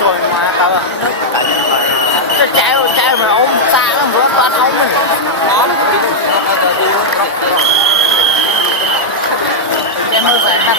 Trời mà tao à. Chạy mà ôm xa lắm vừa toàn ôm mình. Đó. Em hơi phải đặt